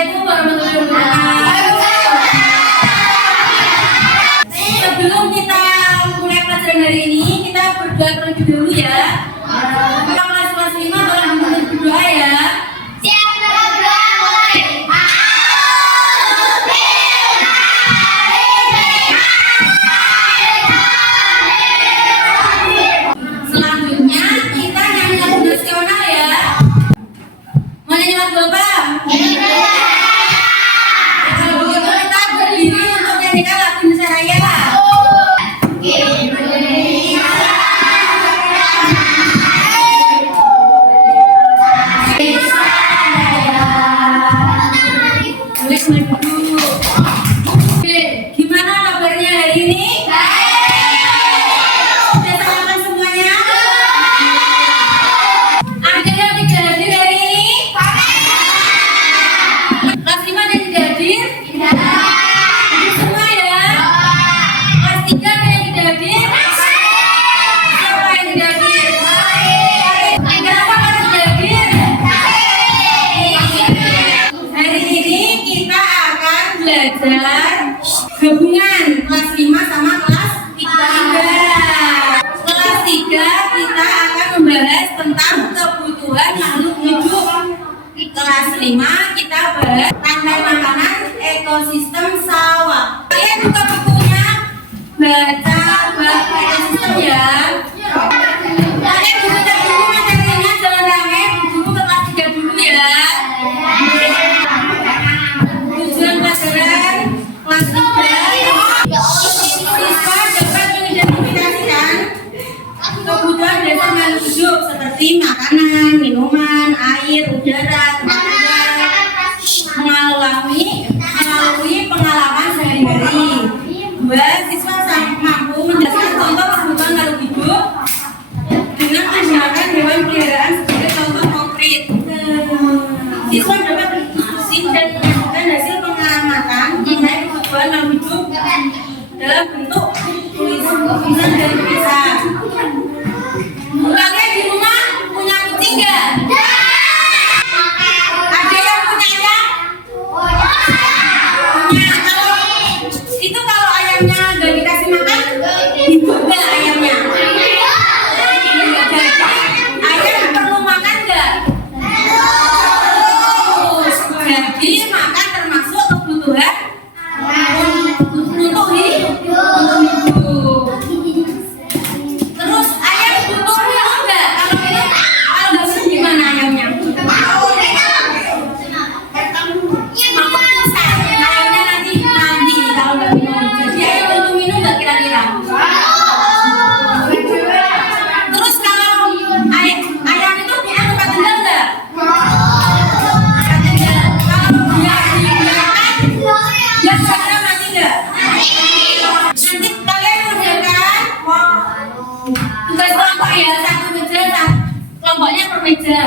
Assalamualaikum warahmatullahi wabarakatuh. Sebelum kita mulai pelajaran hari ini, kita berdoa terlebih dahulu ya. Kelas 5 tolong berdoa ya. Selanjutnya kita nyanyi lagu nasional ya. Mau nyanyi lagu apa? Kalau begitu kita berdiri untuk nyanyikan lagu Indonesia Raya. Gimana kabarnya hari ini? Sudah sarapan semuanya? Ada yang tidak hadir hari ini? Kelas 5 ada yang tidak hadir? Hadir semua ya? Kelas 3 ada yang tidak hadir? Siapa yang tidak hadir? Kenapa kamu tidak hadir? Hari ini kita akan belajar gabungan kelas 5 sama kelas 3. Kelas 3 kita akan membahas tentang kebutuhan makhluk hidup. Kelas 5 kita bahas rantai makanan ekosistem sawah. Kalian buka bukunya, baca bab ekosistem ya. Kalian baca buku materinya jangan rame, buku ke kelas 3 dulu ya. Tujuan pelajaran kelas 3, siswa dapat mengidentifikasikan kebutuhan dasar makhluk hidup seperti makanan, minuman, air, udara, tempat tinggal melalui pengalaman sehari-hari. 2. Siswa mampu menjelaskan contoh kebutuhan makhluk hidup dengan menggunakan hewan peliharaan sebagai contoh konkret. Siswa dapat berdiskusi dan menunjukkan hasil pengamatan mengenai kebutuhan makhluk hidup dalam bentuk tulisan dan tulisan. Kalian di rumah punya kucing nggak? Ada yang punya ayam? Punya. Kalau ayamnya nggak dikasih makan, hidup nggak ayamnya? Ayam perlu makan nggak? Jadi makan termasuk kebutuhan untuk hidup. Terus ayam butuh minum nggak? Kalau minum, kalau nggak minum gimana ayamnya? Mampu pisah. Ayamnya nanti kalau nggak minum. Jadi ayam butuh minum nggak kira-kira? Terus kalau ayam itu punya tempat tinggal nggak? Kalau dia dibiarkan, dia segera mati nggak? Nanti kalian kerjakan tugas kelompok ya, satu meja, kelompoknya per meja.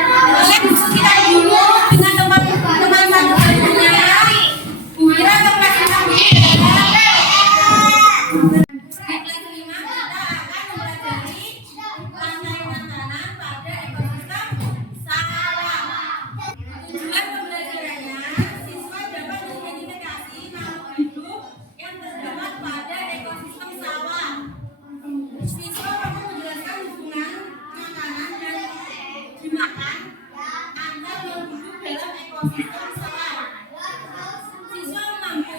Kalian diskusikan dulu dengan teman-teman satu kelasnya. Bu Wira ke kelas 5 dulu ya. Di kelas 5 kita akan mempelajari rantai makanan pada ekosistem sawah. Tujuan pembelajarannya, siswa dapat mengidentifikasi makhluk hidup yang terdapat pada ekosistem sawah. Siswa perlu menjelaskan hubungan makanan dan dimakan antar makhluk hidup dalam ekosistem sawah. Siswa mampu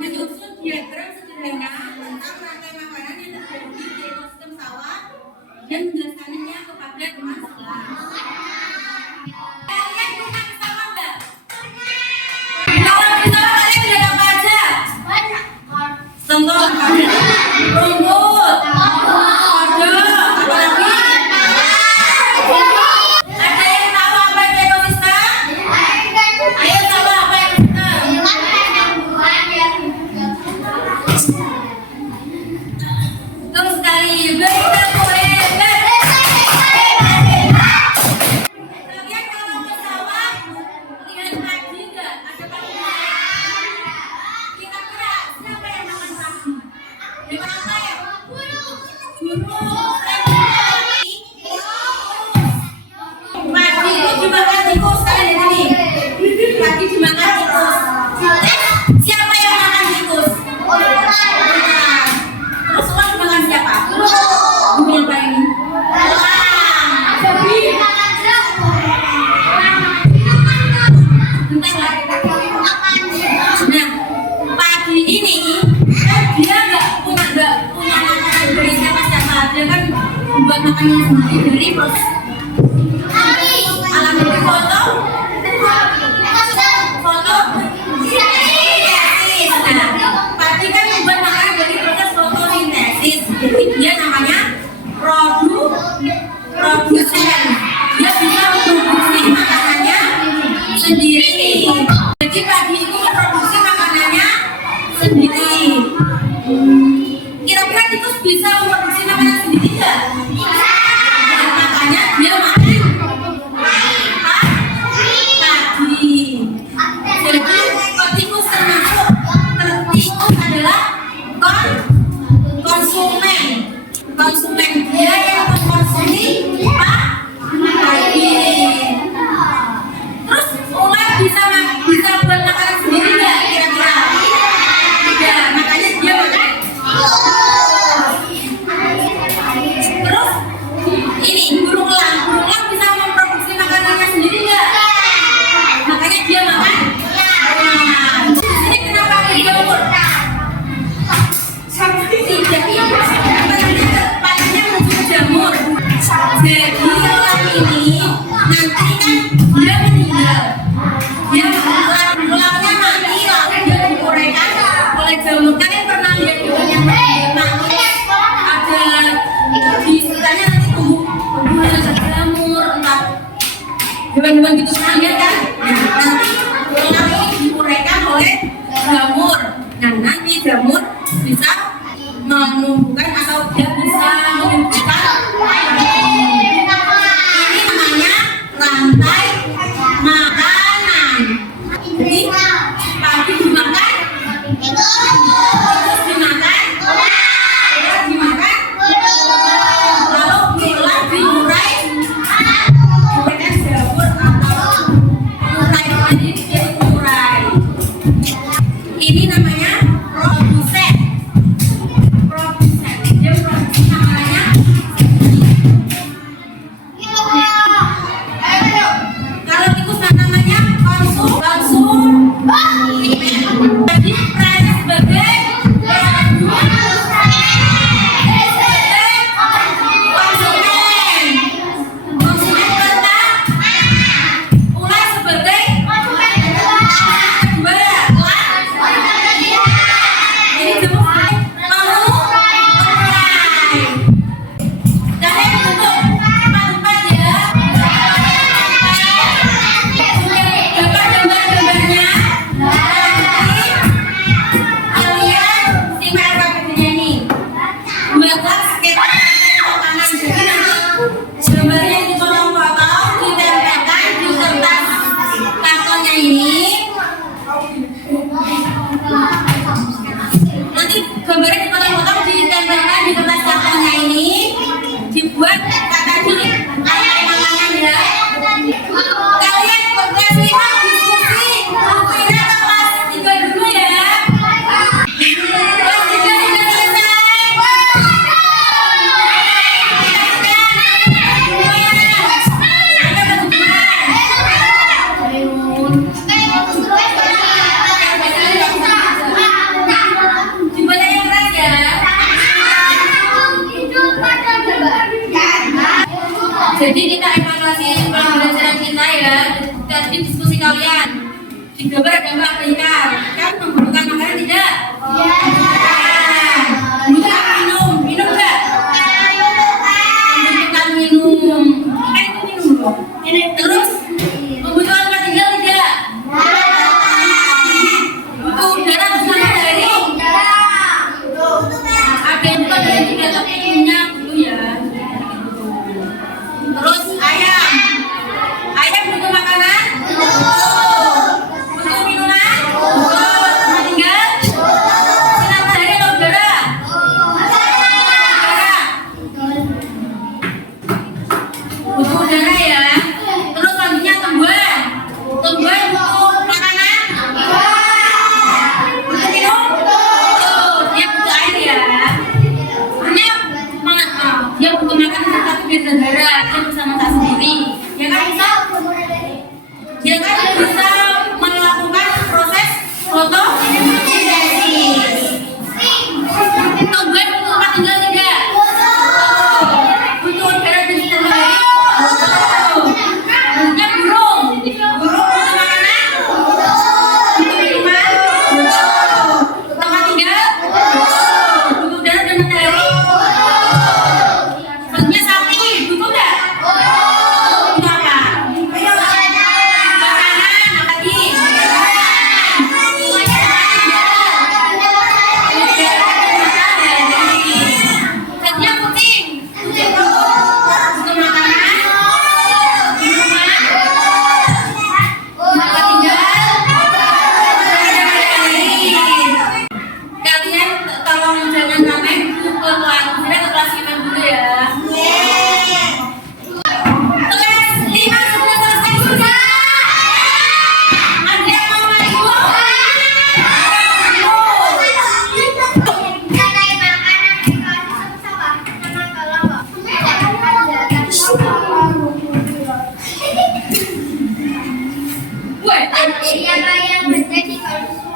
menyusun diagram sederhana tentang rantai makanan yang terjadi di ekosistem sawah dan menjelaskannya kepada teman sekelas. Kalian pernah ke sawah nggak? Kalau di sawah kalian lihat apa aja? Contoh apa? Rumput, kodok, apa lagi? Ada yang tahu apa itu ekosistem? dimakan tikus kalian di sini. Pagi dimakan tikus. Siapa yang makan tikus? Terus uang dimakan siapa? Guru yang paling ini. Nah, pagi ini kan dia nggak punya makanan dari siapa-siapa. Dia kan buat makanan sendiri dari proses alam dari foto fotosintesis. Nah, padi kan membuat makanan dari proses fotosintesis. Jadi dia namanya produsen. Dia bisa memproduksi makanannya sendiri. Jadi padi itu memproduksi makanannya sendiri. Kira-kira tikus bisa memproduksi makanan sendiri nggak? Makanya dia makan padi. Jadi tikus termasuk tikus adalah konsumen dia yang mengkonsumsi padi. Terus ular bisa buat makanan sendiri nggak kira-kira? Tidak, makanya dia makan. Terus ini burung elang bisa memproduksi makanannya sendiri nggak? Makanya dia makan. Ini kenapa ada jamur? Tidak, padannya menuju jamur. Jadi elang ini nanti kan dia meninggal. Elangnya mati lalu dia diuraikan oleh jamur. Kalian pernah lihat hewan yang mati? Ada di sekitarnya nanti tumbuh jamur, entah hewan-hewan gitu sekalian kan. Nanti elang ini diuraikan oleh jamur. Nah, nanti jamur bisa menumbuhkan atau dia bisa menumbuhkan ini namanya rantai makanan. Jadi pagi dimakan, terus dimakan, lalu pulang diurai dengan jamur atau urai. Jadi dia urai. Ini namanya produsen. Dia produksi makanannya. Kalau tikus namanya konsumen. Jadi perannya sebagai konsumen. Konsumen pertama, ular sebagai kedua. Ini jamur mau urai. Dan yang bentuk tempat-tempat ya. Dapat gambar-gambarnya. Kalian simak videonya ini. Buatlah sketsa makanan. Jadi nanti gambarnya dipotong-potong, ditempelkan di kertas kartonnya ini. Nanti gambarnya dipotong-potong, ditempelkan di kertas kartonnya ini. Dibuat kata diri makanan ya. Kalian kelas 5 diskusi. Kita ke kelas 3 dulu ya. Kelas 3 sudah selesai. Dibuat yang keras ya. Jadi kita evaluasi pembelajaran kita ya. Tadi diskusi kalian. Di gambar ada Mbak Rika. Kan membutuhkan makanan tidak? Iya. Membutuhkan minum nggak? Membutuhkan minum. Itu minum loh. Terus membutuhkan tempat tinggal tidak? Butuh udara atau matahari? Ada yang bukan dari tiga tapi punya dulu ya. Terus ayam butuh makanan? Butuh minuman? Butuh tempat tinggal? Silakan. Yang menjadi kalau